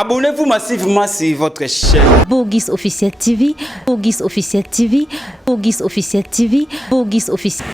Abonnez-vous massivement sur votre chaîne. Bourguis Officiel TV, Bourguis Officiel TV, Bourguis Officiel TV, Bourguis Officiel.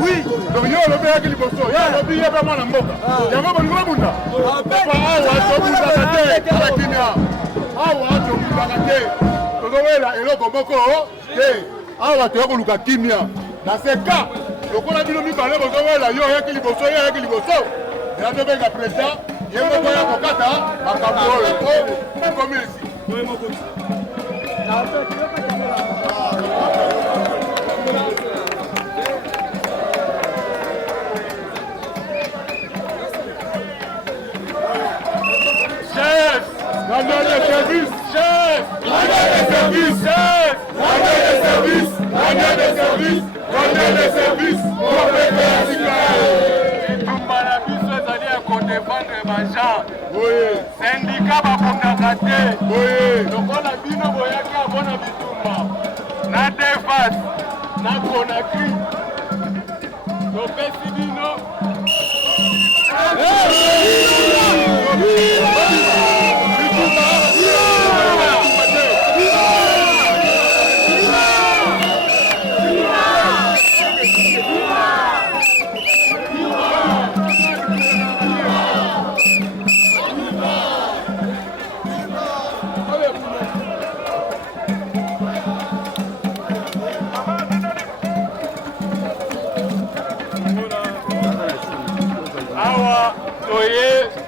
Oui, donc yo le père qui li bosso, ya le billet pas moi na mboka. Ya ngo bongo bunda. Papa awa to bunda kate, ala kinya. Awa to bunda kate. To do wela eloko moko, awa to ko luka kimia. Na seka, lokola bino mi bale bozo wela yo ya ki li bosso, ya ki li bosso. Ya to benga president, yemo ko ya kokata, akambo ko komisi. Rendez les services, chef! Rendez les services, chef! Rendez les services, rendez les services, rendez les services pour les citoyens. Tout malabiso ezali ya kodefendre bajan. Oui. Syndicat bakondaka te. Oui. Lokola bino boyaki abona bitumba. Na Defas, na Conakry. Topesi bino.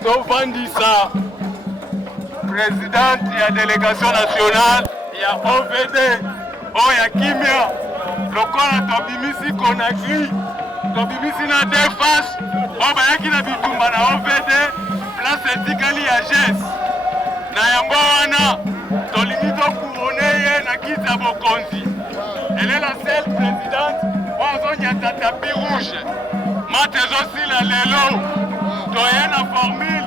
Tovandisa présidente ya délégation nationale ya OVD oya kimia lokola tobimisi Conakry tobimisi na Defas o bayaki na bitumba na OVD place etikali ya GES na yango wana tolingi tocourone ye na kiti ya bokonzi. Elle est la seule présidente oyo azonyata tapis rouge mate ezosila lelo toye na formule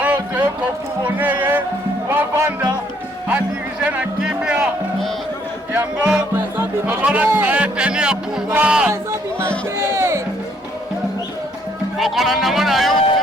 oyo toye kocourone ye wavanda adirige na kimia yango tozolakisa ye teni ya pouvoir bokolanda ngo na YouTube.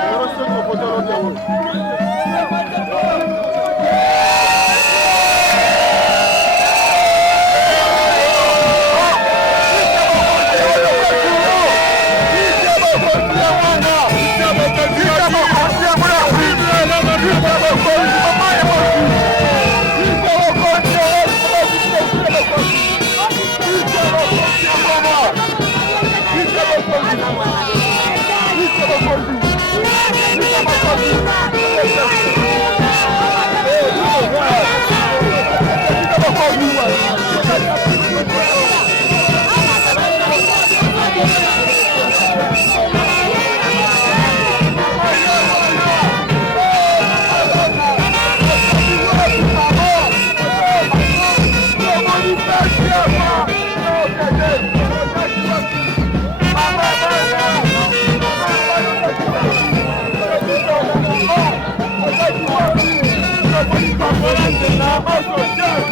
Vamos